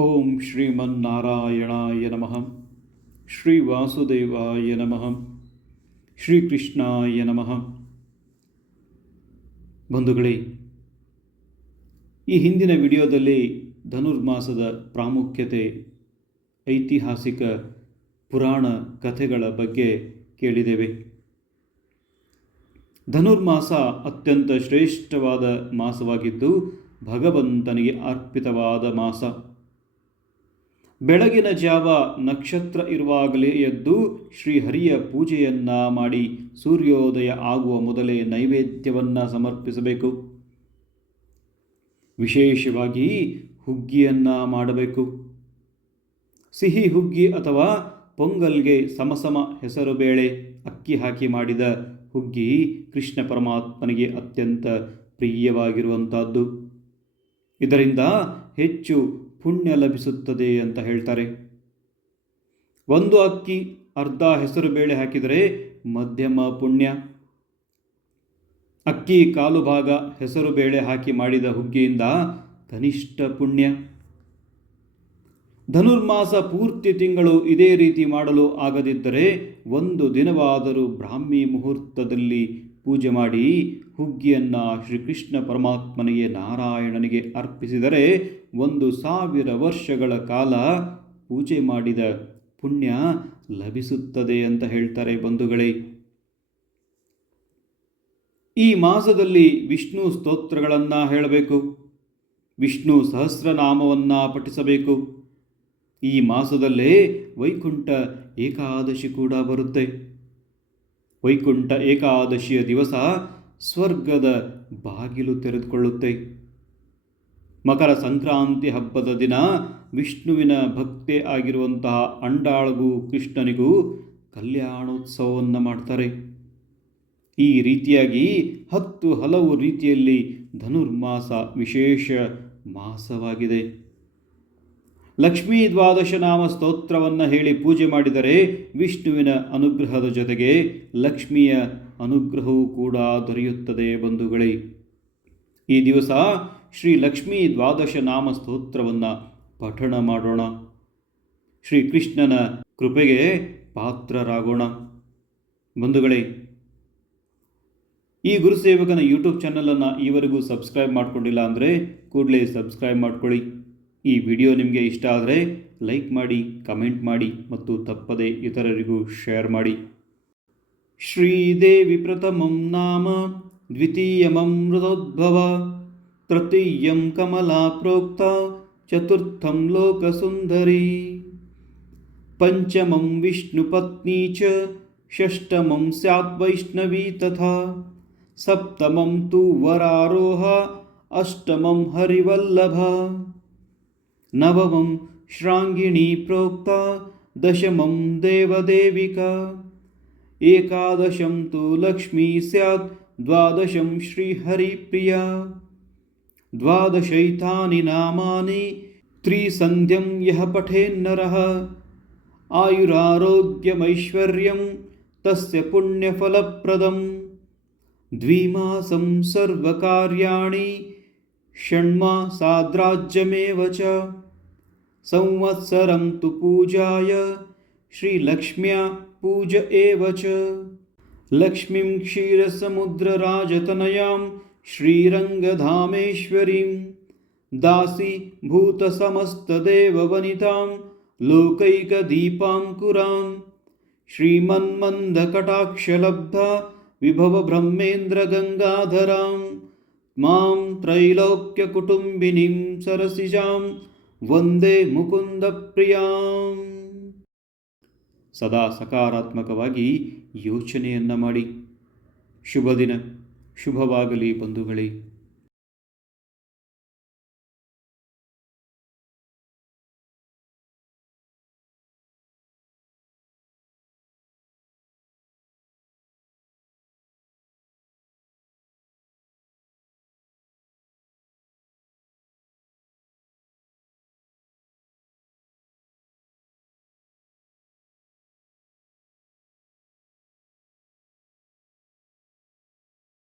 ಓಂ ಶ್ರೀಮನ್ನಾರಾಯಣಾಯ ನಮಃ. ಶ್ರೀ ವಾಸುದೇವಾಯ ನಮಃ. ಶ್ರೀಕೃಷ್ಣಾಯ ನಮಃ. ಬಂಧುಗಳೇ, ಈ ಹಿಂದಿನ ವಿಡಿಯೋದಲ್ಲಿ ಧನುರ್ಮಾಸದ ಪ್ರಾಮುಖ್ಯತೆ, ಐತಿಹಾಸಿಕ ಪುರಾಣ ಕಥೆಗಳ ಬಗ್ಗೆ ಕೇಳಿದ್ದೇವೆ. ಧನುರ್ಮಾಸ ಅತ್ಯಂತ ಶ್ರೇಷ್ಠವಾದ ಮಾಸವಾಗಿದ್ದು ಭಗವಂತನಿಗೆ ಅರ್ಪಿತವಾದ ಮಾಸ. ಬೆಳಗಿನ ಜಾವ ನಕ್ಷತ್ರ ಇರುವಾಗಲೇ ಎದ್ದು ಶ್ರೀಹರಿಯ ಪೂಜೆಯನ್ನ ಮಾಡಿ ಸೂರ್ಯೋದಯ ಆಗುವ ಮೊದಲೇ ನೈವೇದ್ಯವನ್ನು ಸಮರ್ಪಿಸಬೇಕು. ವಿಶೇಷವಾಗಿ ಹುಗ್ಗಿಯನ್ನ ಮಾಡಬೇಕು. ಸಿಹಿ ಹುಗ್ಗಿ ಅಥವಾ ಪೊಂಗಲ್ಗೆ ಸಮಸಮ ಹೆಸರು ಬೇಳೆ ಅಕ್ಕಿ ಹಾಕಿ ಮಾಡಿದ ಹುಗ್ಗಿ ಕೃಷ್ಣ ಪರಮಾತ್ಮನಿಗೆ ಅತ್ಯಂತ ಪ್ರಿಯವಾಗಿರುವಂತಹದ್ದು. ಇದರಿಂದ ಹೆಚ್ಚು ಪುಣ್ಯ ಲಭಿಸುತ್ತದೆ ಅಂತ ಹೇಳ್ತಾರೆ. ಒಂದು ಅಕ್ಕಿ ಅರ್ಧ ಹೆಸರು ಬೇಳೆ ಹಾಕಿದರೆ ಮಧ್ಯಮ ಪುಣ್ಯ. ಅಕ್ಕಿ ಕಾಲು ಭಾಗ ಹೆಸರು ಬೇಳೆ ಹಾಕಿ ಮಾಡಿದ ಹುಗ್ಗಿಯಿಂದ ಕನಿಷ್ಠ ಪುಣ್ಯ. ಧನುರ್ಮಾಸ ಪೂರ್ತಿ ತಿಂಗಳು ಇದೇ ರೀತಿ ಮಾಡಲು ಆಗದಿದ್ದರೆ ಒಂದು ದಿನವಾದರೂ ಬ್ರಾಹ್ಮಿ ಮುಹೂರ್ತದಲ್ಲಿ ಪೂಜೆ ಮಾಡಿ ಹುಗ್ಗಿಯನ್ನು ಶ್ರೀಕೃಷ್ಣ ಪರಮಾತ್ಮನಿಗೆ ನಾರಾಯಣನಿಗೆ ಅರ್ಪಿಸಿದರೆ ಒಂದು ಸಾವಿರ ವರ್ಷಗಳ ಕಾಲ ಪೂಜೆ ಮಾಡಿದ ಪುಣ್ಯ ಲಭಿಸುತ್ತದೆ ಅಂತ ಹೇಳ್ತಾರೆ ಬಂಧುಗಳೇ. ಈ ಮಾಸದಲ್ಲಿ ವಿಷ್ಣು ಸ್ತೋತ್ರಗಳನ್ನು ಹೇಳಬೇಕು, ವಿಷ್ಣು ಸಹಸ್ರನಾಮವನ್ನು ಪಠಿಸಬೇಕು. ಈ ಮಾಸದಲ್ಲೇ ವೈಕುಂಠ ಏಕಾದಶಿ ಕೂಡ ಬರುತ್ತೆ. ವೈಕುಂಠ ಏಕಾದಶಿಯ ದಿವಸ ಸ್ವರ್ಗದ ಬಾಗಿಲು ತೆರೆದುಕೊಳ್ಳುತ್ತೆ. ಮಕರ ಸಂಕ್ರಾಂತಿ ಹಬ್ಬದ ದಿನ ವಿಷ್ಣುವಿನ ಭಕ್ತೆ ಆಗಿರುವಂತಹ ಅಂಡಾಳಗೂ ಕೃಷ್ಣನಿಗೂ ಕಲ್ಯಾಣೋತ್ಸವವನ್ನು ಮಾಡ್ತಾರೆ. ಈ ರೀತಿಯಾಗಿ ಹತ್ತು ಹಲವು ರೀತಿಯಲ್ಲಿ ಧನುರ್ಮಾಸ ವಿಶೇಷ ಮಾಸವಾಗಿದೆ. ಲಕ್ಷ್ಮೀ ದ್ವಾದಶ ನಾಮ ಸ್ತೋತ್ರವನ್ನು ಹೇಳಿ ಪೂಜೆ ಮಾಡಿದರೆ ವಿಷ್ಣುವಿನ ಅನುಗ್ರಹದ ಜೊತೆಗೆ ಲಕ್ಷ್ಮಿಯ ಅನುಗ್ರಹವೂ ಕೂಡ ದೊರೆಯುತ್ತದೆ ಬಂಧುಗಳೇ. ಈ ದಿವಸ ಶ್ರೀ ಲಕ್ಷ್ಮೀ ದ್ವಾದಶ ನಾಮ ಸ್ತೋತ್ರವನ್ನು ಪಠಣ ಮಾಡೋಣ. ಶ್ರೀ ಕೃಷ್ಣನ ಕೃಪೆಗೆ ಪಾತ್ರರಾಗೋಣ. ಬಂಧುಗಳೇ, ಈ ಗುರುಸೇವಕನ ಯೂಟ್ಯೂಬ್ ಚಾನಲನ್ನು ಈವರೆಗೂ ಸಬ್ಸ್ಕ್ರೈಬ್ ಮಾಡ್ಕೊಂಡಿಲ್ಲ ಅಂದರೆ ಕೂಡಲೇ ಸಬ್ಸ್ಕ್ರೈಬ್ ಮಾಡ್ಕೊಳ್ಳಿ. ಈ ವಿಡಿಯೋ ನಿಮಗೆ ಇಷ್ಟ ಆದರೆ ಲೈಕ್ ಮಾಡಿ, ಕಮೆಂಟ್ ಮಾಡಿ ಮತ್ತು ತಪ್ಪದೆ ಇತರರಿಗೂ ಶೇರ್ ಮಾಡಿ. ಶ್ರೀದೇವಿ ಪ್ರಥಮಂ ನಾಮ, ದ್ವಿತೀಯಮಂ ಮೃತೋದ್ಭವ ತೃತೀಯಂ ಕಮಲಾ ಪ್ರೋಕ್ತ ಚತುರ್ಥಂ ಲೋಕಸುಂದರಿ. ಪಂಚಮಂ ವಿಷ್ಣುಪತ್ನಿ ಚ ಷಷ್ಟಮಂ ಸ್ಯಾತ್ ವೈಷ್ಣವಿ ತಥಾ, ಸಪ್ತಮಂ ತು ವರಾರೋಹ, ಅಷ್ಟಮಂ ಹರಿವಲ್ಲಭ. नवमं श्राङ्गिणी प्रोक्ता दशमं देवदेविका। एकादशं तु लक्ष्मी स्यात् द्वादशं श्रीहरिप्रिया। द्वादशैतानि नामानि त्रिसन्ध्यं यः पठेन्नरः। आयुरारोग्यमैश्वर्यं तस्य पुण्यफलप्रदं। द्विमासं सर्वकार्याणि षण्मासाद्राज्यमेव च। संवत्सरं तु पूजाय। श्रीलक्ष्म्या पूज एव च। लक्ष्मीं क्षीरसमुद्रराजतनयां श्रीरङ्गधामेश्वरीं। दासी भूतसमस्तदेववनितां लोकैकदीपां कुरां श्रीमन्मन्दकटाक्षलब्धा विभवब्रह्मेन्द्रगङ्गाधरां मां त्रैलोक्यकुटुम्बिनीं सरसिजां ಸರಸಿಜಾಂ ಮುಕುಂದ ಪ್ರಿಯಾಂ ಸದಾ ಸಕಾರಾತ್ಮಕವಾಗಿ ಯೋಚನೆಯನ್ನ ಮಾಡಿ. ಶುಭ ದಿನ ಶುಭವಾಗಲಿ ಬಂಧುಗಳೇ.